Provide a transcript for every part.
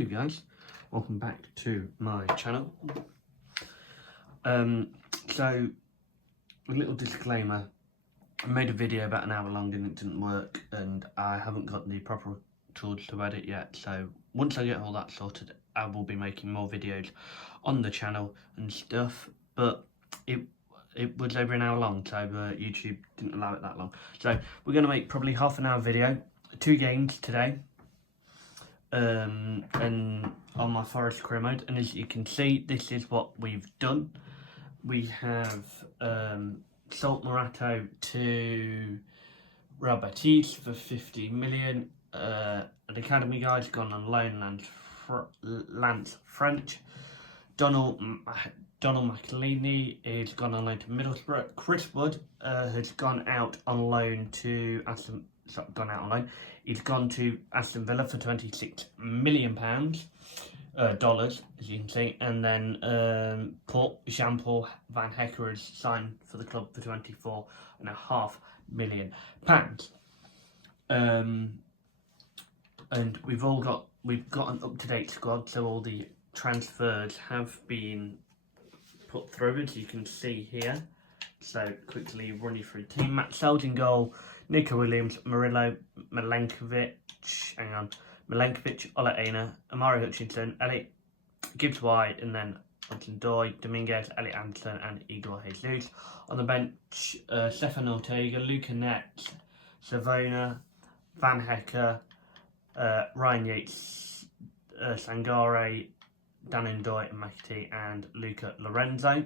Hey guys, welcome back to my channel. So a little disclaimer, I made a video about an hour long and it didn't work, and I haven't got the proper tools to edit yet, so once I get all that sorted I will be making more videos on the channel and stuff, but it was over an hour long, so YouTube didn't allow it that long. So we're going to make probably half an hour video, 2 games today. And on my Forest career mode, and as you can see, this is what we've done. We have sold Morato to Real Betis for 50 million. An academy guy's gone on loan, Lance French. Donald McElhenney is gone on loan to Middlesbrough. Chris Wood has gone out on loan to Aston. He's gone to Aston Villa for £26 million, dollars, as you can see, and then Jean-Paul Van Hecker has signed for the club for £24.5 million. And we've got an up-to-date squad, so all the transfers have been put through, as you can see here. So quickly run you through team. Matt Sells in goal, Nico Williams, Murillo, Milenkovic, Ola Aina, Amari Hutchinson, Elliot Gibbs White, and then Hudson-Odoi, Dominguez, Elliot Anderson, and Igor Jesus. On the bench, Stefan Ortega, Luca Netz, Savona, Van Hecker, Ryan Yates, Sangare, Dan Ndoye, and McAtee, and Luca Lorenzo.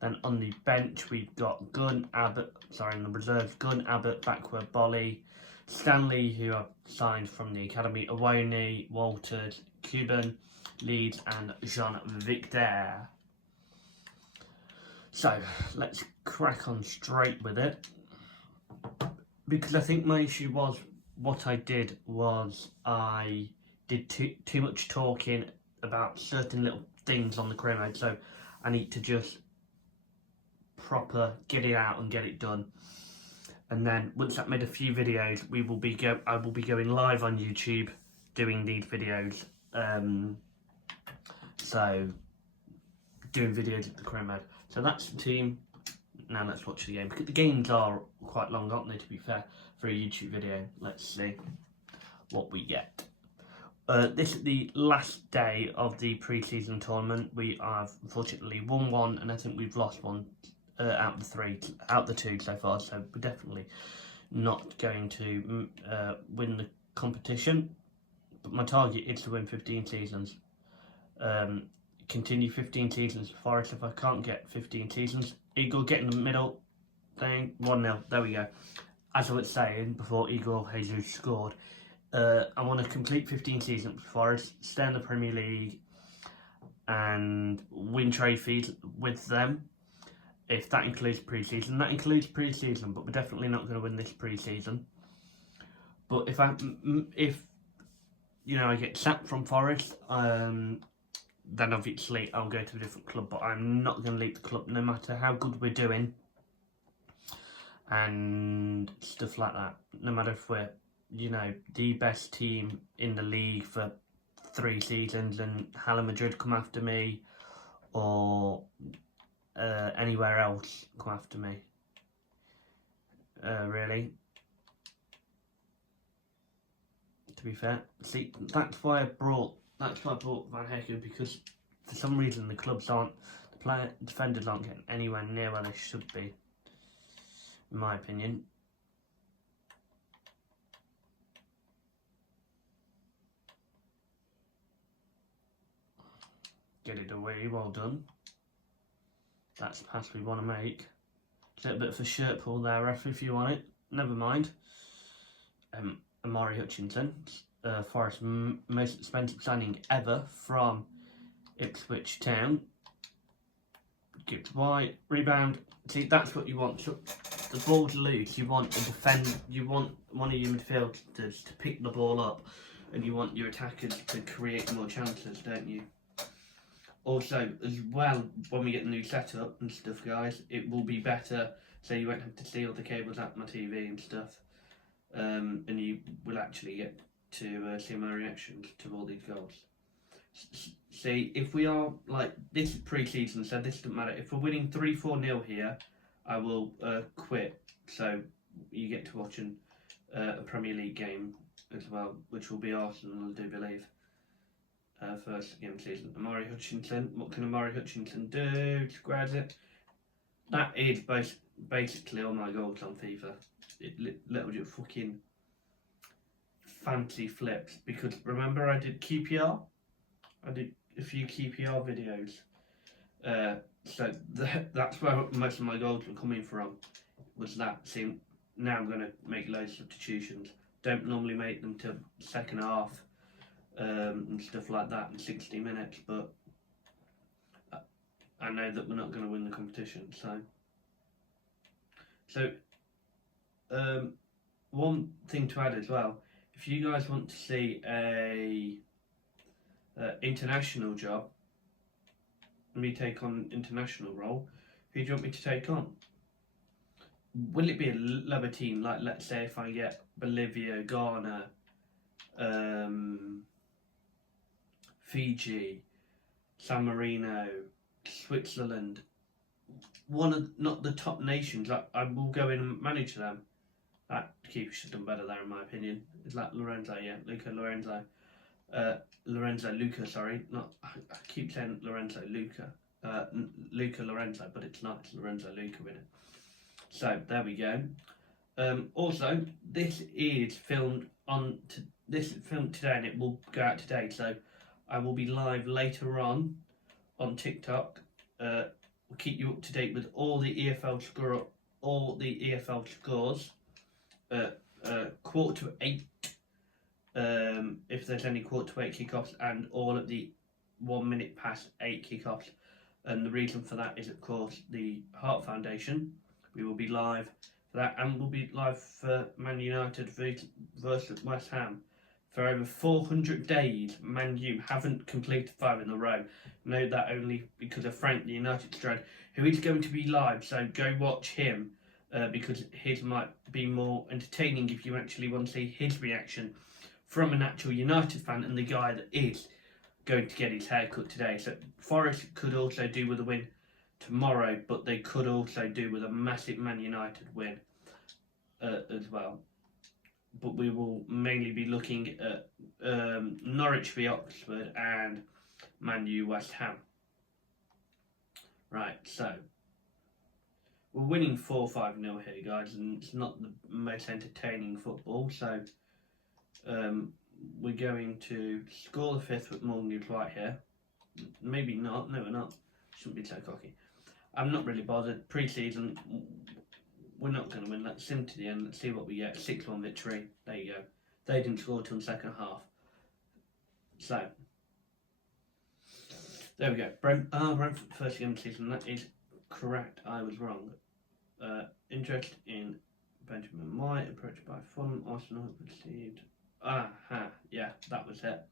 Then on the bench, we've got in the reserves, Gunn, Abbott, Backward, Bolly, Stanley, who I've signed from the academy, Awoni, Walters, Cuban, Leeds, and Jean-Victor. So let's crack on straight with it, because I think my issue was what I did was I did too much talking about certain little things on the career mode, so I need to just proper get it out and get it done. And then once I've made a few videos, I will be going live on YouTube doing these videos. So doing videos of the career mode. So that's the team. Now let's watch the game, because the games are quite long, aren't they, to be fair, for a YouTube video. Let's see what we get. This is the last day of the pre-season tournament. We have unfortunately won one, and I think we've lost one out of the two so far. So we're definitely not going to win the competition. But my target is to win 15 seasons. Continue 15 seasons for Forest. If I can't get 15 seasons, Igor, get in the middle thing. 1-0. There we go. As I was saying before Igor Jesus scored, I want to complete 15 seasons for Forest, stay in the Premier League, and win trophies with them. If that includes pre-season, but we're definitely not going to win this pre-season. But if I get sacked from Forest, then obviously I'll go to a different club. But I'm not going to leave the club, no matter how good we're doing and stuff like that. No matter if we're, the best team in the league for 3 seasons and Hala Madrid come after me, or anywhere else come after me. Really, to be fair. See, that's why I brought Van Hecken, because for some reason the defenders aren't getting anywhere near where they should be, in my opinion. Get it away, well done. That's the pass we want to make. A little bit of a shirt pull there, ref, if you want it. Never mind. Amari Hutchinson, Forest's most expensive signing ever from Ipswich Town. Gibbs White, rebound. See, that's what you want. So the ball's loose. You want to defend. You want one of your midfielders to pick the ball up, and you want your attackers to create more chances, don't you? Also, as well, when we get the new setup and stuff, guys, it will be better, so you won't have to see all the cables at my TV and stuff, and you will actually get to see my reactions to all these goals. See, if we are like this is pre-season, so this doesn't matter. If we're winning 3-4-0 here, I will quit. So you get to watching a Premier League game as well, which will be Arsenal, I do believe. First game of the season. Amari Hutchinson. What can Amari Hutchinson do to grab it? That is basically all my goals on FIFA. Little just fucking fancy flips. Because remember I did QPR? I did a few QPR videos. So that's where most of my goals were coming from. Was that. See, now I'm going to make loads of substitutions. Don't normally make them till second half. And stuff like that in 60 minutes, but I know that we're not going to win the competition. So one thing to add as well, if you guys want to see a international job, me take on international role, who do you want me to take on? Will it be a lower team, like let's say if I get Bolivia, Ghana, Fiji, San Marino, Switzerland, one of not the top nations, I will go in and manage them. That keeper should have done better there in my opinion. Is that Lorenzo? Yeah, Lorenzo Luca, sorry. Not I keep saying Lorenzo Luca. Luca Lorenzo, but it's not, it's Lorenzo Luca with it. So there we go. Also, this is filmed today and it will go out today, so I will be live later on TikTok. We'll keep you up to date with all the EFL scores. Quarter to 8, if there's any quarter to 8 kickoffs, and all of the 1 minute past 8 kickoffs. And the reason for that is, of course, the Heart Foundation. We will be live for that, and we'll be live for Man United versus West Ham. For over 400 days, Man U haven't completed 5 in a row. Know that only because of Frank, the United striker, who is going to be live. So go watch him, because his might be more entertaining if you actually want to see his reaction from an actual United fan and the guy that is going to get his haircut today. So Forest could also do with a win tomorrow, but they could also do with a massive Man United win as well. But we will mainly be looking at Norwich v Oxford and Man U West Ham. Right, so we're winning 4-5-0 here, guys, and it's not the most entertaining football. So we're going to score the 5th with Morgan is right here. Maybe not. No, we're not. Shouldn't be so cocky. I'm not really bothered. Pre-season, we're not going to win. Let's sim to the end. Let's see what we get. 6-1 victory. There you go. They didn't score till the second half. So there we go. Brentford first game of the season. That is correct. I was wrong. Interest in Benjamin White. Approached by Fulham. Arsenal received. Yeah, that was it.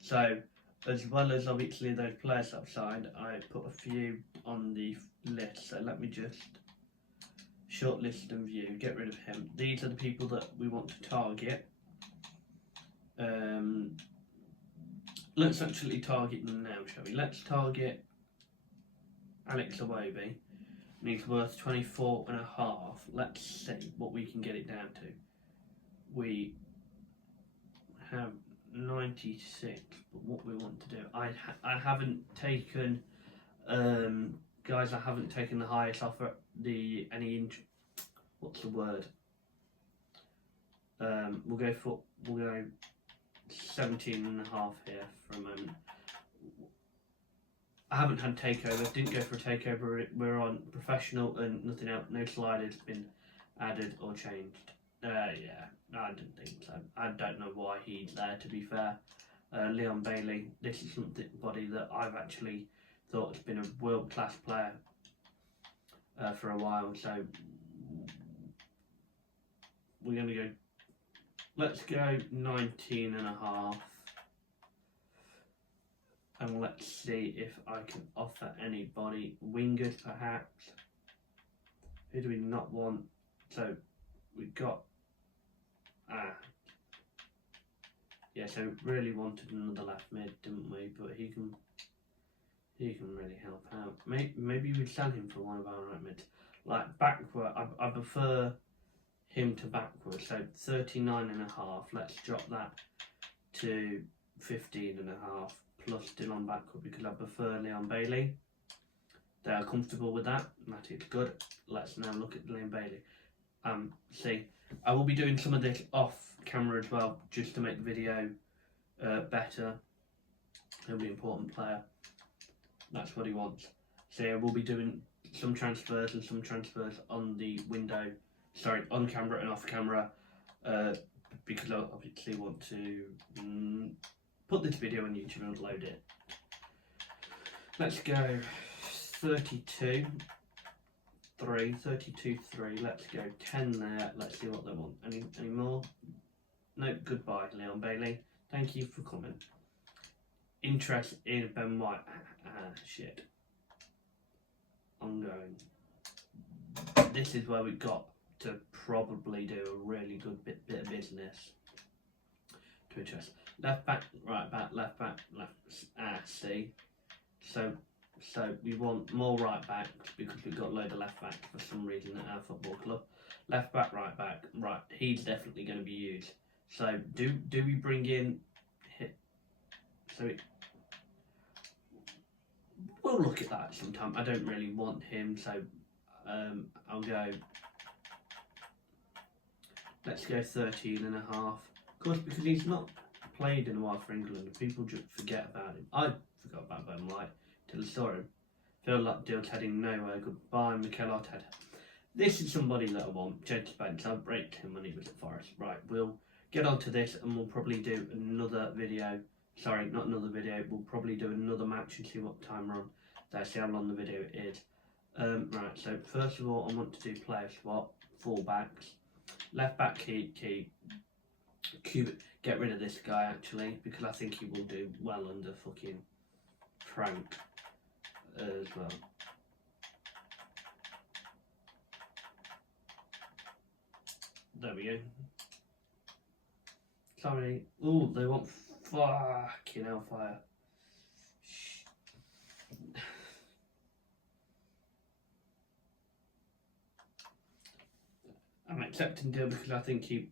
So, as well as obviously those players I've signed, I put a few on the list. So let me just shortlist and view. Get rid of him. These are the people that we want to target. Let's actually target them now, shall we? Let's target Alex Iwobi. He's worth 24.5. Let's see what we can get it down to. We have 96, but what we want to do, I haven't taken guys, I haven't taken the highest offer, what's the word, we'll go 17.5 here for a moment. I haven't had takeover, didn't go for a takeover, we're on professional and nothing else, no slide has been added or changed. Yeah, I didn't think so. I don't know why he's there, to be fair. Leon Bailey, this is somebody that I've actually thought has been a world-class player for a while, so we're going to go, let's go 19.5, and let's see if I can offer anybody. Wingers perhaps. Who do we not want? So we've got Yeah, so really wanted another left mid, didn't we? But he can really help out. Maybe we'd sell him for one of our right mids. Like backward, I prefer him to backward. So 39.5. Let's drop that to 15.5 plus Dylan backward because I prefer Leon Bailey. They are comfortable with that. That is good. Let's now look at Leon Bailey. See, I will be doing some of this off camera as well, just to make the video better. He'll be an important player. That's what he wants. So yeah, we'll be doing some transfers and some transfers on the window. Sorry, on camera and off camera, because I obviously want to put this video on YouTube and upload it. Let's go 32, 3, let's go 10 there, let's see what they want. Any more? No, goodbye Leon Bailey, thank you for coming. Interest in Ben White, shit. Ongoing. This is where we got to probably do a really good bit of business to interest. Left back, right back, left back, see. So we want more right back because we've got a load of left back for some reason at our football club. Left back, right, he's definitely going to be used. So do we bring in hit? So we'll look at that sometime. I don't really want him, so I'll go. Let's go 13.5. Of course, because he's not played in a while for England, people just forget about him. I forgot about Ben White till I saw him. Feel like deal's heading nowhere. Goodbye, Mikel Arteta. This is somebody that I want. Jed Spence. I break him when he was at Forest. Right, we'll get onto this and we'll probably do another video. Sorry, not another video. We'll probably do another match and see what time we're on. Let's see how long the video is. Right, so first of all, I want to do player swap. Fullbacks. Left back keep. Get rid of this guy actually because I think he will do well under fucking Frank as well. There we go. Sorry. Ooh, they want fucking hellfire. I'm accepting deal because I think he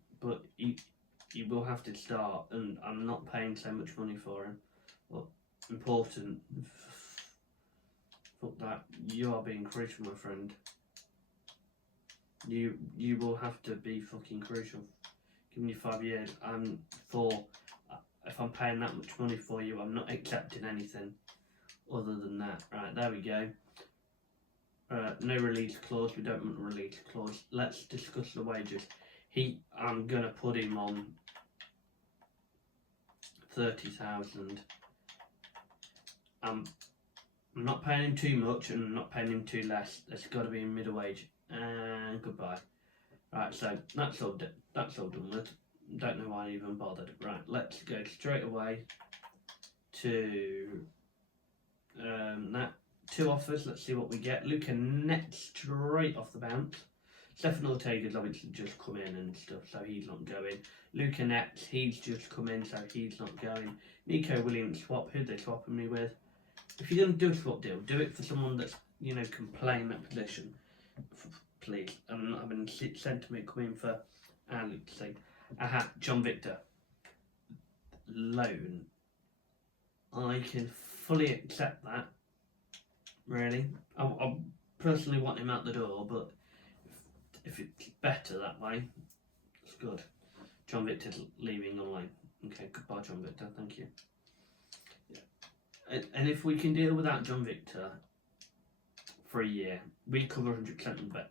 will have to start, and I'm not paying so much money for him. But important. Fuck that. You are being crucial, my friend. You will have to be fucking crucial. Give me 5 years. If I'm paying that much money for you, I'm not accepting anything other than that. Right, there we go. No release clause. We don't want a release clause. Let's discuss the wages. I'm gonna put him on 30,000. I'm not paying him too much and I'm not paying him too less. There's got to be a middle wage. And goodbye. Right, so that's all done with. Don't know why I even bothered. Right, let's go straight away to that. 2 offers. Let's see what we get. Luca Net straight off the bounce. Stefan Ortega's obviously just come in and stuff, so he's not going. Luca Net, he's just come in, so he's not going. Nico Williams swap. Who they swapping me with? If you're going to do a swap deal, do it for someone that's, can play in that position. Please. I'm not having sentiment come in for Alex. Aha, John Victor. Loan. I can fully accept that. Really. I personally want him out the door, but if it's better that way, it's good. John Victor's leaving on loan. Okay, goodbye John Victor, thank you. Yeah. And if we can deal without John Victor for a year, we cover 100% of the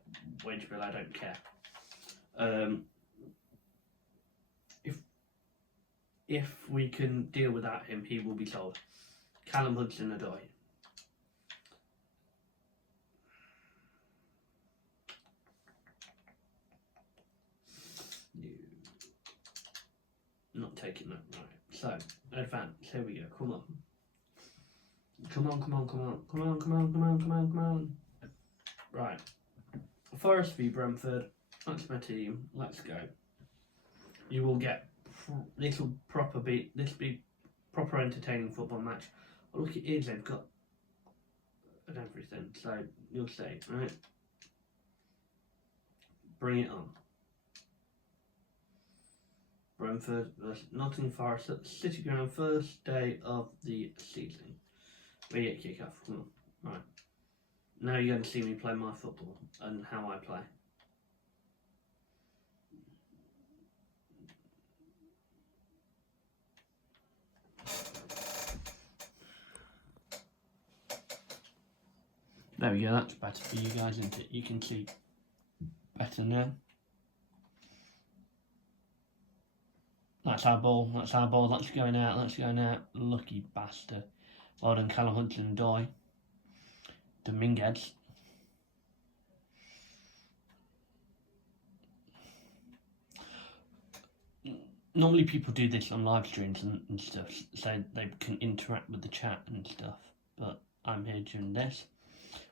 wage bill, I don't care. If we can deal without him, he will be sold. Callum Hudson-Odoi. Not taking that, right. So, advance, here we go, come on. Come on. Right. Forest v Brentford, that's my team, let's go. You will get will be proper entertaining football match. Oh, look at here, they've got and everything. So you'll see, right? Bring it on. Brentford versus Nottingham Forest at the City Ground, first day of the season. We get kick off. Come on, right? Now you're going to see me play my football and how I play. There we go, that's better for you guys, isn't it? You can see better now. That's our ball, that's going out, lucky bastard. Well done, Callum Hudson-Odoi. Dominguez. Normally people do this on live streams and stuff, so they can interact with the chat and stuff, but I'm here doing this.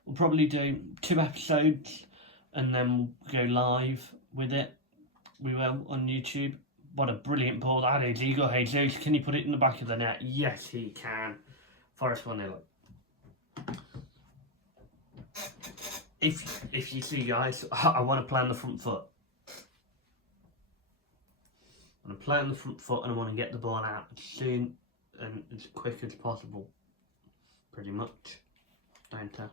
We'll probably do 2 episodes and then we'll go live with it. We will on YouTube. What a brilliant ball that is. Igor Jesus, can he put it in the back of the net? Yes, he can. Forest 1-0. If you see, guys, I want to play on the front foot. I want to play on the front foot and I want to get the ball out as soon and as quick as possible. Pretty much. Don't I?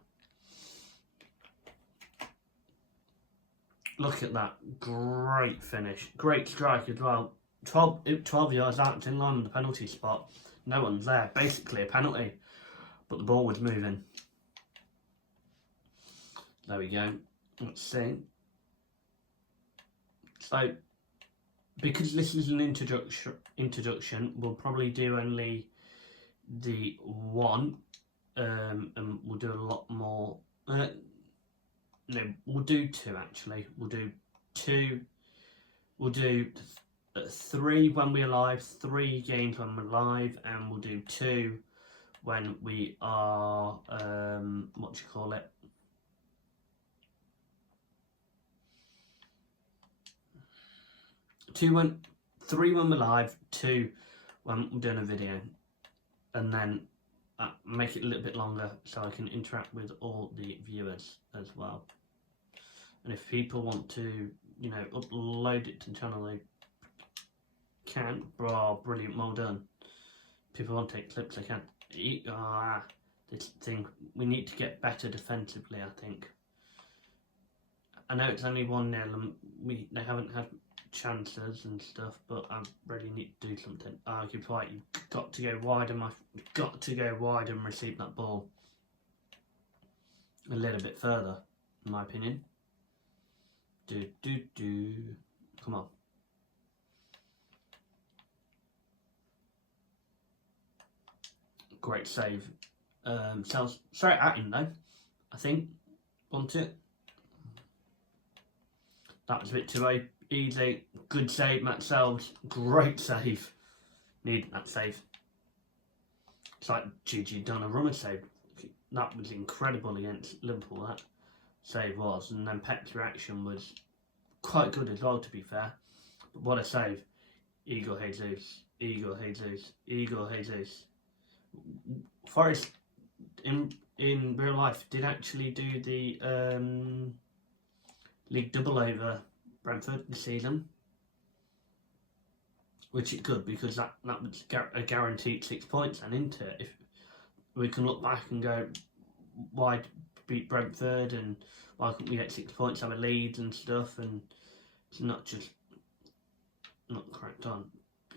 Look at that. Great finish. Great strike as well. 12 yards out, it's in line with the penalty spot. No one's there. Basically a penalty. But the ball was moving. There we go. Let's see. So, because this is an introduction, we'll probably do only the one. And we'll do a lot more. No, we'll do 2 actually. We'll do 2. We'll do 3 when we're live, 3 games when we're live, and we'll do 2 when we are, 3 when we're live, 2 when we're doing a video, and then make it a little bit longer so I can interact with all the viewers as well. And if people want to, upload it to the channel, they can. Oh, brilliant, well done. People want to take clips, they can. This thing, we need to get better defensively, I think. I know it's only 1-0 and they haven't had chances and stuff, but I really need to do something. You're right, you've got to go wide and receive that ball a little bit further, in my opinion. Come on. Great save. Straight at him though, I think. Want it? That was a bit too easy. Good save, Matt Sells. Great save. Need that save. It's like Gigi Donnarumma save. That was incredible against Liverpool, that save was. And then Pep's reaction was quite good as well, to be fair. But what a save. Igor Jesus. Forest, in real life, did actually do the league double over Brentford this season, which is good because that was a guaranteed 6 points and into it. If we can look back and go, why beat Brentford and why couldn't we get 6 points, have a lead and stuff, and it's not cracked on.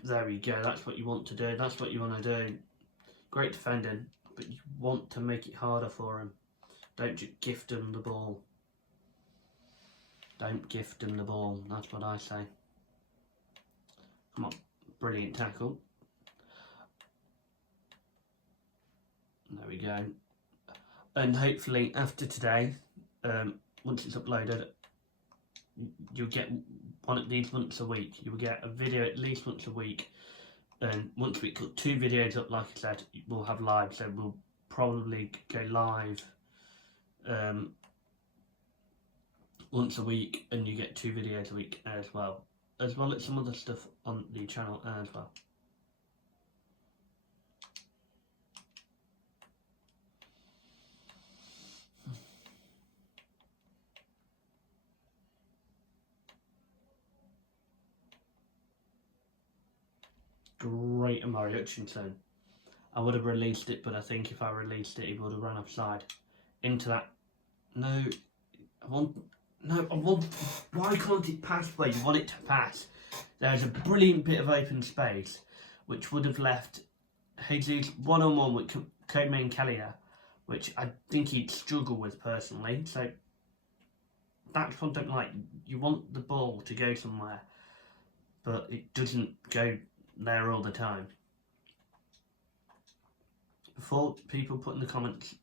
There we go, that's what you want to do, that's what you want to do. Great defending, but you want to make it harder for him. Don't just gift him the ball. Don't gift him the ball, that's what I say. Come on, brilliant tackle. There we go. And hopefully after today, once it's uploaded, you'll get one at least once a week. You'll get a video at least once a week. And once we put 2 videos up, like I said, we'll have live. So we'll probably go live once a week, and you get 2 videos a week as well. as well as some other stuff on the channel as well. Great Amari Hutchinson. I would have released it, but I think if I released it, he would have run offside. Into that. No, I want. Why can't it pass where you want it to pass? There's a brilliant bit of open space, which would have left Jesus one-on-one with Coleman Kelleher, which I think he'd struggle with personally. So that's what I don't like. You want the ball to go somewhere, but it doesn't go there all the time. Before people put in the comments,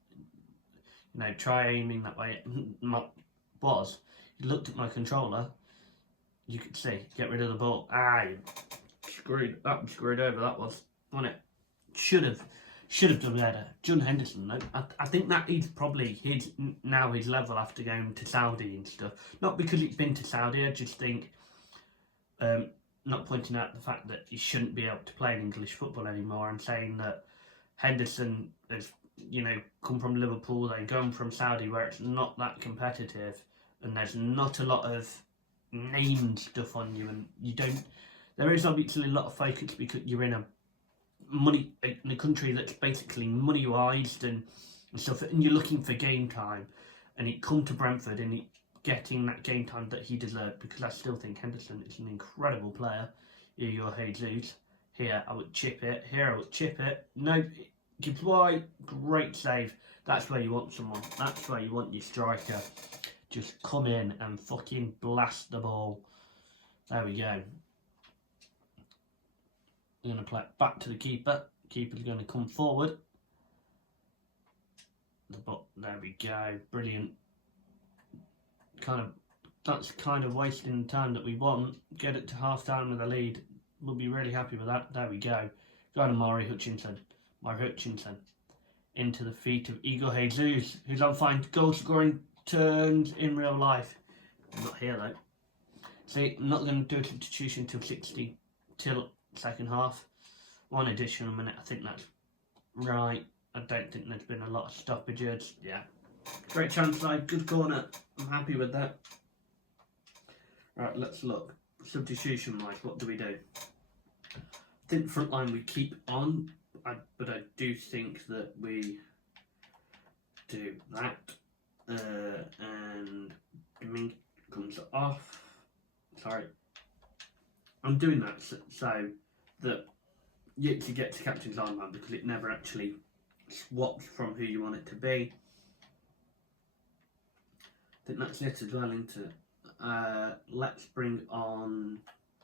try aiming that way, you looked at my controller, you could see, get rid of the ball. Screwed over, that was, wasn't it? Should have done better. John Henderson, though, I think that is probably his level after going to Saudi and stuff. Not because he's been to Saudi, I just think, not pointing out the fact that he shouldn't be able to play in English football anymore, and saying that Henderson has, come from Liverpool, they've gone from Saudi where it's not that competitive and there's not a lot of name stuff on you, and you don't. There is obviously a lot of focus because you're in a country that's basically money wise and stuff, and you're looking for game time, and it come to Brentford and getting that game time that he deserved, because I still think Henderson is an incredible player. Here you're Jesus. Here I would chip it. Here I would chip it. No, Gibbs White, great save. That's where you want someone. That's where you want your striker. Just come in and fucking blast the ball. There we go. We're going to play it back to the keeper. Keeper's going to come forward. There we go. Brilliant. That's kind of wasting the time that we want. Get it to half time with a lead. We'll be really happy with that. There we go. Go on, Amari Hutchinson. Into the feet of Igor Jesus, who's on fine goal scoring turns in real life. Not here though. See, I'm not going to do a substitution till 60, till second half. One additional minute, I think that's right. I don't think there's been a lot of stoppages. Yeah. Great chance side, good corner. I'm happy with that. Right, let's look. Substitution wise, what do we do? I think front line we keep on, but I do think that we do that. And Domingue comes off. Sorry. I'm doing that so that you actually get to captain's armband, because it never actually swaps from who you want it to be. I think that's it as well, isn't it? Let's bring on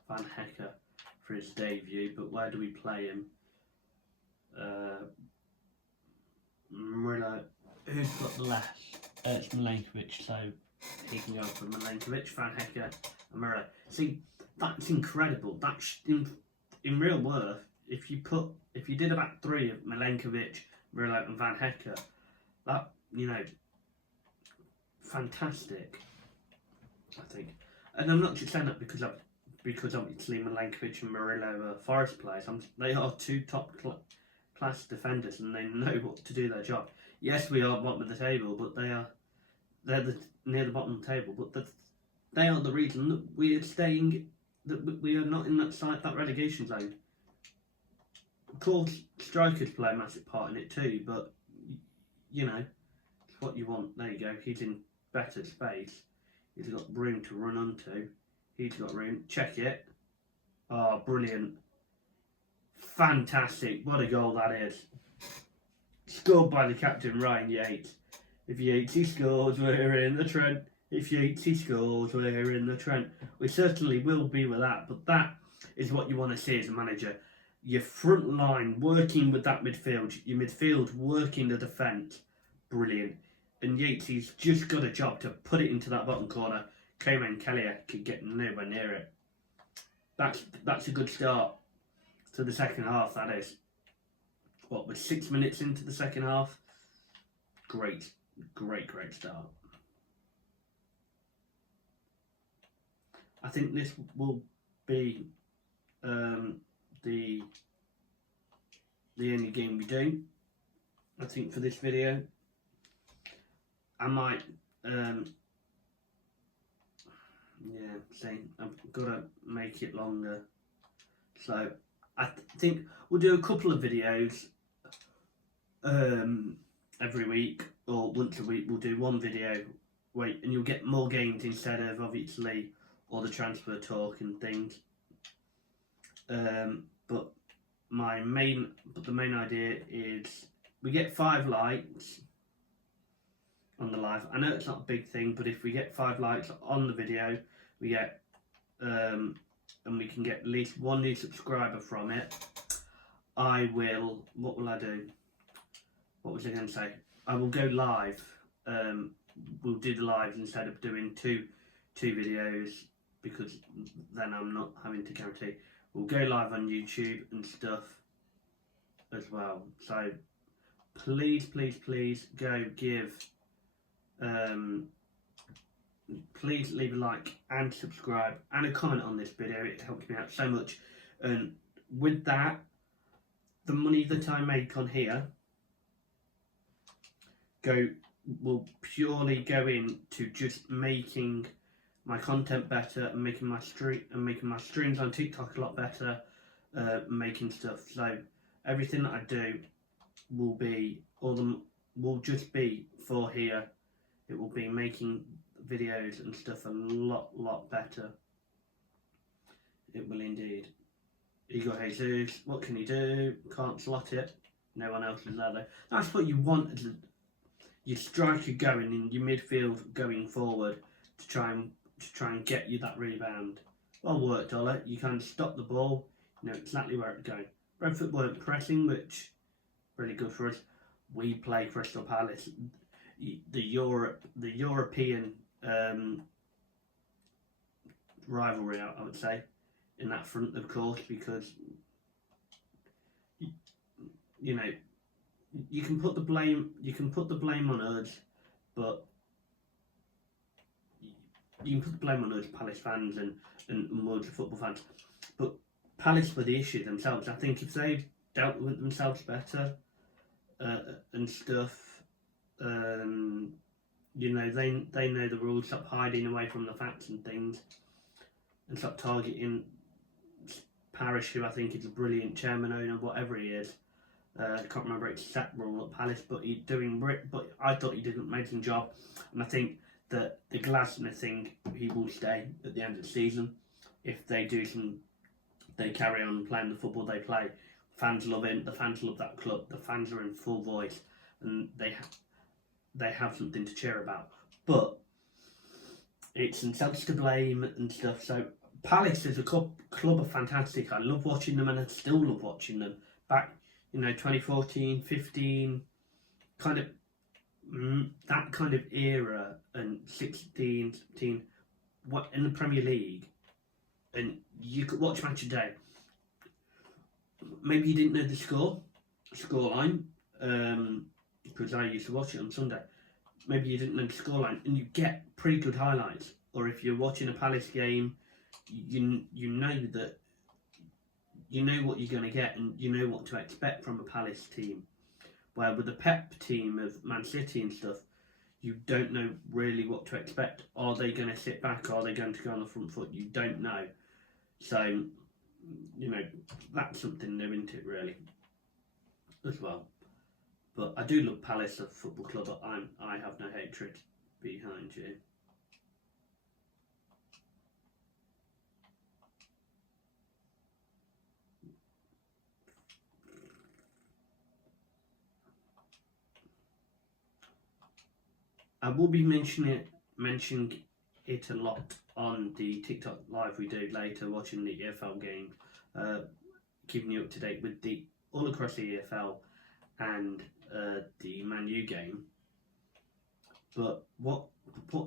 Van Hecke for his debut, but where do we play him? Murillo, who's got the left? It's Milenkovic, so he can go for Milenkovic, Van Hecke, and Murillo. See, that's incredible. That's in real worth. If you did a back three of Milenkovic, Murillo, and Van Hecke, that fantastic. I think, and I'm not just saying that because obviously Milenkovic and Murillo are Forest players. They are two top class defenders, and they know what to do their job. Yes, we are bottom of the table, but they're near the bottom of the table. But they are the reason that we are staying. That we are not in that relegation zone. Of course, strikers play a massive part in it too, but it's what you want. There you go. He's in better space. He's got room to run onto. He's got room. Check it. Oh, brilliant. Fantastic. What a goal that is. Scored by the captain, Ryan Yates. If Yates scores, we're in the Trent. If Yates scores, we're in the Trent. We certainly will be with that, but that is what you want to see as a manager. Your front line working with that midfield. Your midfield working the defence. Brilliant. And Yates just got a job to put it into that bottom corner. Coleman Kelleher could get nowhere near it. That's a good start to the second half, that is. What, we're 6 minutes into the second half? Great start. I think this will be the only game we do. I think for this video, I might see, I've got to make it longer. So I think we'll do a couple of videos every week, or once a week we'll do one video. And you'll get more games instead of obviously all the transfer talk and things. But the main idea is we get 5 likes on the live. I know it's not a big thing, but if we get 5 likes on the video, we get and we can get at least 1 new subscriber from it. What will I do? What was I going to say? I will go live. We'll do the lives instead of doing two videos, because then I'm not having to guarantee. We'll go live on YouTube and stuff as well. So please go give. Please leave a like and subscribe and a comment on this video. It helps me out so much. And with that, the money that I make on here will purely go into just making my content better and making my streams on TikTok a lot better, making stuff. So everything that I do will just be for here. It will be making videos and stuff a lot better. It will indeed. Igor Jesus, what can you do? Can't slot it. No one else is there though. That's what you want as your striker going in your midfield going forward to try and get you that rebound. Well worked, Ola. You can stop the ball. You know exactly where it's going. Brentford weren't pressing, which really good for us. We play Crystal Palace. The European rivalry, I would say, in that front, of course, because you know you can put the blame on us, but you can put the blame on us, Palace fans and loads of football fans. But Palace were the issue themselves. I think if they dealt with themselves better and stuff. You know, they know the rules. Stop hiding away from the facts and things, and stop targeting Parish, who I think is a brilliant chairman, owner, whatever he is. I can't remember exact rule at Palace, but but I thought he did an amazing job, and I think that the Glasner thing, he will stay at the end of the season if they carry on playing the football they play. Fans love him. The fans love that club. The fans are in full voice, and they have something to cheer about. But it's themselves to blame and stuff. So Palace as a club are fantastic. I love watching them, and I still love watching them. Back, 2014, 15, kind of that kind of era, and 16, 17, what in the Premier League, and you could watch Match a Day. Maybe you didn't know the scoreline, because I used to watch it on Sunday. Maybe you didn't know the scoreline, and you get pretty good highlights. Or if you're watching a Palace game, you know that you know what you're going to get, and you know what to expect from a Palace team. Where with the Pep team of Man City and stuff, you don't know really what to expect. Are they going to sit back? Are they going to go on the front foot? You don't know. So, that's something new into it, really, as well. But I do love Palace as a football club, but I have no hatred behind you. I will be mentioning it a lot on the TikTok live we do later, watching the EFL games, keeping you up to date with all across the EFL and the Man U game. But what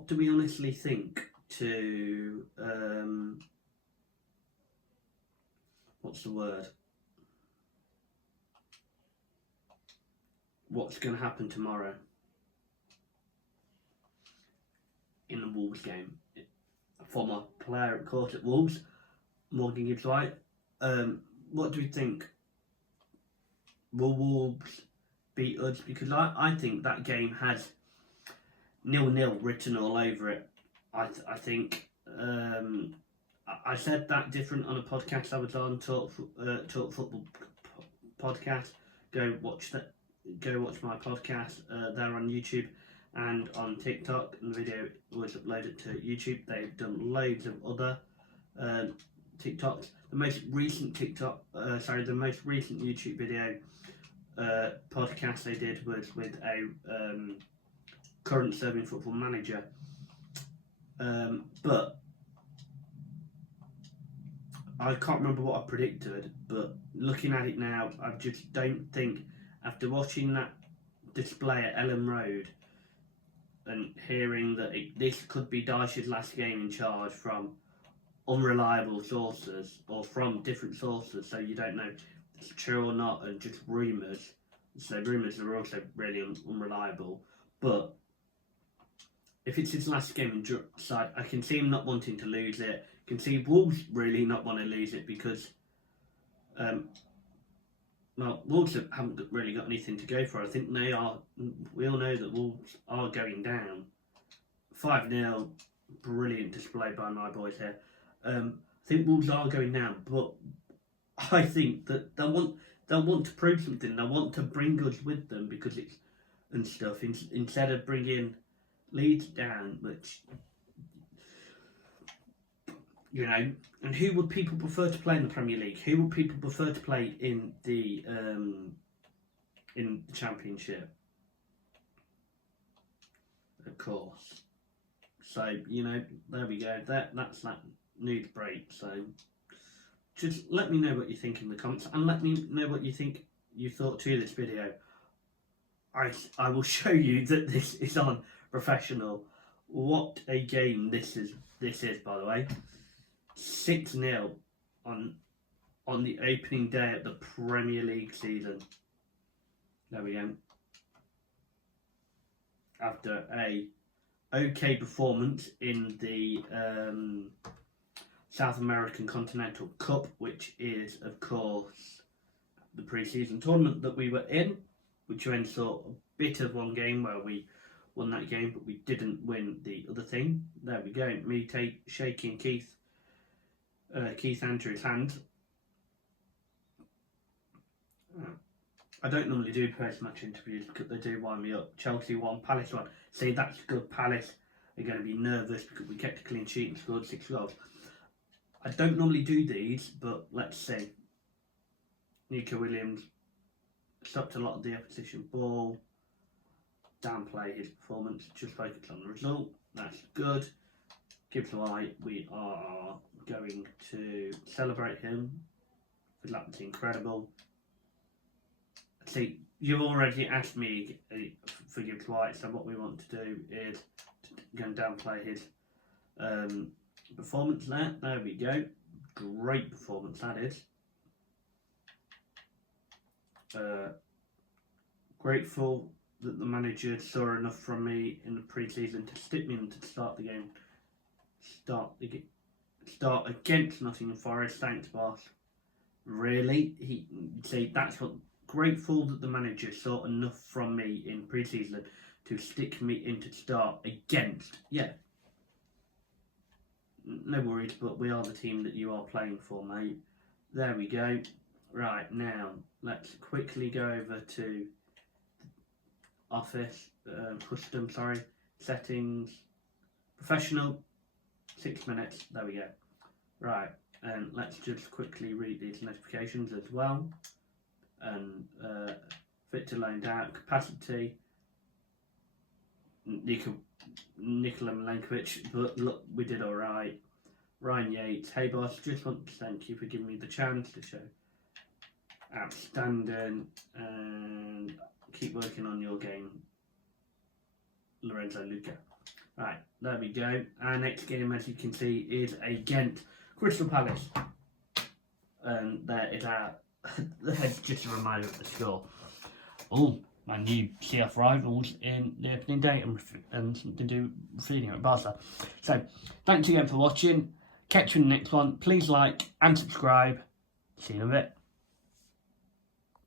do we honestly think to what's the word? What's going to happen tomorrow in the Wolves game? A former player, of course, at Wolves. Morgan Gibbs White. What do we think? Will Wolves beat us? Because I think that game has 0-0 written all over it. I think I said that different on a podcast I was on, Talk Football podcast. Go watch that. Go watch my podcast there on YouTube and on TikTok. And the video was uploaded to YouTube. They've done loads of other TikToks. The most recent the most recent YouTube video podcast they did was with a current serving Football Manager. But I can't remember what I predicted, but looking at it now, I just don't think, after watching that display at Ellen Road and hearing that this could be Dyche's last game in charge from unreliable sources, or from different sources, so you don't know if it's true or not, and just rumours. So rumours are also really unreliable. But if it's his last game in side, I can see him not wanting to lose it. I can see Wolves really not want to lose it because, Wolves haven't really got anything to go for. I think we all know that Wolves are going down. 5-0, brilliant display by my boys here. I think Wolves are going down, but I think that they'll want to prove something. They'll want to bring us with them because it's and stuff instead of bringing Leeds down, which, you know. And who would people prefer to play in the Premier League? Who would people prefer to play in the Championship? Of course. So, you know, there we go. That's that news break. So just let me know what you think in the comments, and let me know what you think you thought to this video. I will show you that this is on professional. What a game this is, by the way. 6-0 on the opening day of the Premier League season. There we go. After a okay performance in the South American Continental Cup, which is, of course, the pre-season tournament that we were in, which we only saw a bit of one game where we won that game, but we didn't win the other thing. There we go. Me shaking Keith Andrews' hand. I don't normally do post-match interviews because they do wind me up. Chelsea won, Palace won. See, that's good. Palace are going to be nervous because we kept a clean sheet and scored 6 goals. I don't normally do these, but let's see. Nico Williams stopped a lot of the opposition ball. Downplay his performance, just focus on the result. That's good. Gibbs White, we are going to celebrate him. That was incredible. See, you've already asked me for Gibbs White, so what we want to do is to go and downplay his performance there. There we go. Great performance that is. Grateful that the manager saw enough from me in the pre-season to stick me in to start the game. Start against Nottingham Forest. Thanks, boss. Really? That's what. Grateful that the manager saw enough from me in pre-season to stick me in to start against. Yeah. No worries, but we are the team that you are playing for, mate. There we go. Right, now, let's quickly go over to custom, settings, professional, 6 minutes. There we go. Right, and let's just quickly read these notifications as well. And fit to loaned out, capacity, Nikola Milenkovic, but look, we did alright. Ryan Yates, hey boss, just want to thank you for giving me the chance to show. Outstanding, and keep working on your game. Lorenzo Luca. Right, there we go. Our next game, as you can see, is against Crystal Palace. And there is our that's just a reminder of the score. Oh, my new CF rivals in the opening day and something to do feeding at Barca. So, thanks again for watching. Catch you in the next one. Please like and subscribe. See you in a bit.